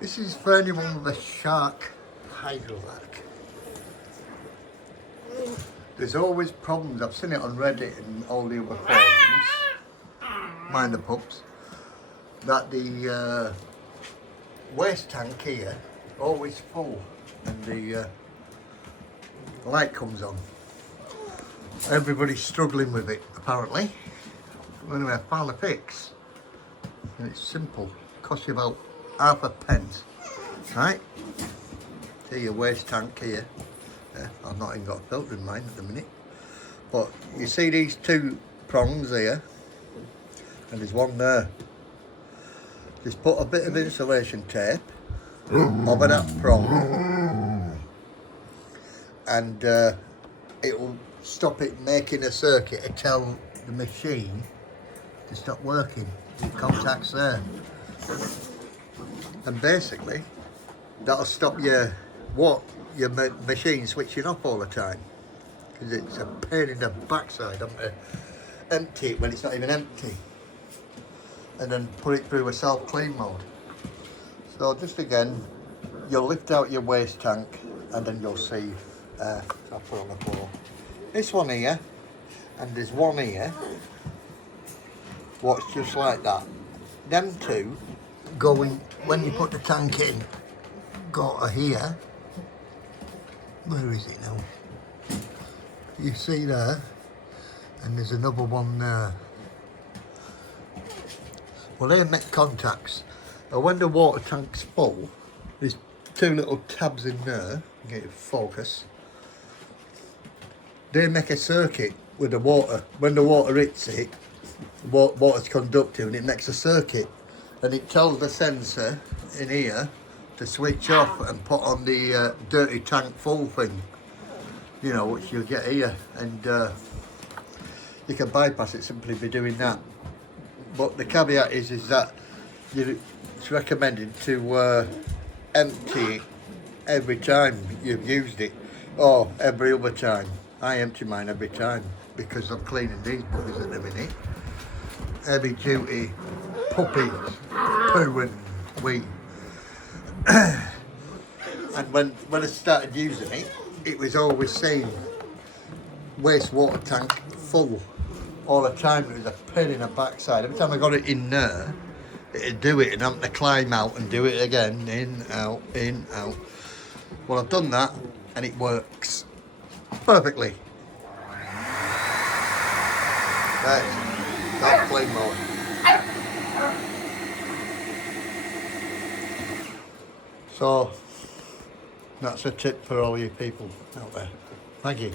This is for anyone with a shark Hydrovac. There's always problems. I've seen it on Reddit and all the other forums, mind the pups, that the waste tank here always full and the light comes on. Everybody's struggling with it apparently. Anyway, I found a fix and it's simple. Costs you about ½ right? See your waste tank here. I've not even got a filter in mine at the minute, but you see these two prongs here and there's one there. Just put a bit of insulation tape over that prong and it will stop it making a circuit to tell the machine to stop working. It contacts there, and basically that'll stop your machine switching off all the time, because it's a pain in the backside having to empty it when it's not even empty and then put it through a self-clean mode. So just again, you'll lift out your waste tank and then you'll see I'll put on the floor this one here, and there's one here what's just like that. Them two going, when you put the tank in, go to here. Where is it now? You see there, and there's another one there. Well, they make contacts, and when the water tank's full, there's two little tabs in there. Get it focus. They make a circuit with the water. When the water hits it, water's conductive and it makes a circuit, and it tells the sensor in here to switch off and put on the dirty tank full thing, you know, which you'll get here, and you can bypass it simply by doing that. But the caveat is that it's recommended to empty it every time you've used it, or every other time. I empty mine every time because I'm cleaning these puppies at the minute. Heavy duty puppy poo and wee. And when I started using it, it was always saying wastewater tank full all the time. It was a pain in the backside. Every time I got it in there, it'd do it and I had to climb out and do it again, in, out, in, out. Well, I've done that and it works perfectly. That's clean mode. So that's a tip for all you people out there. Thank you.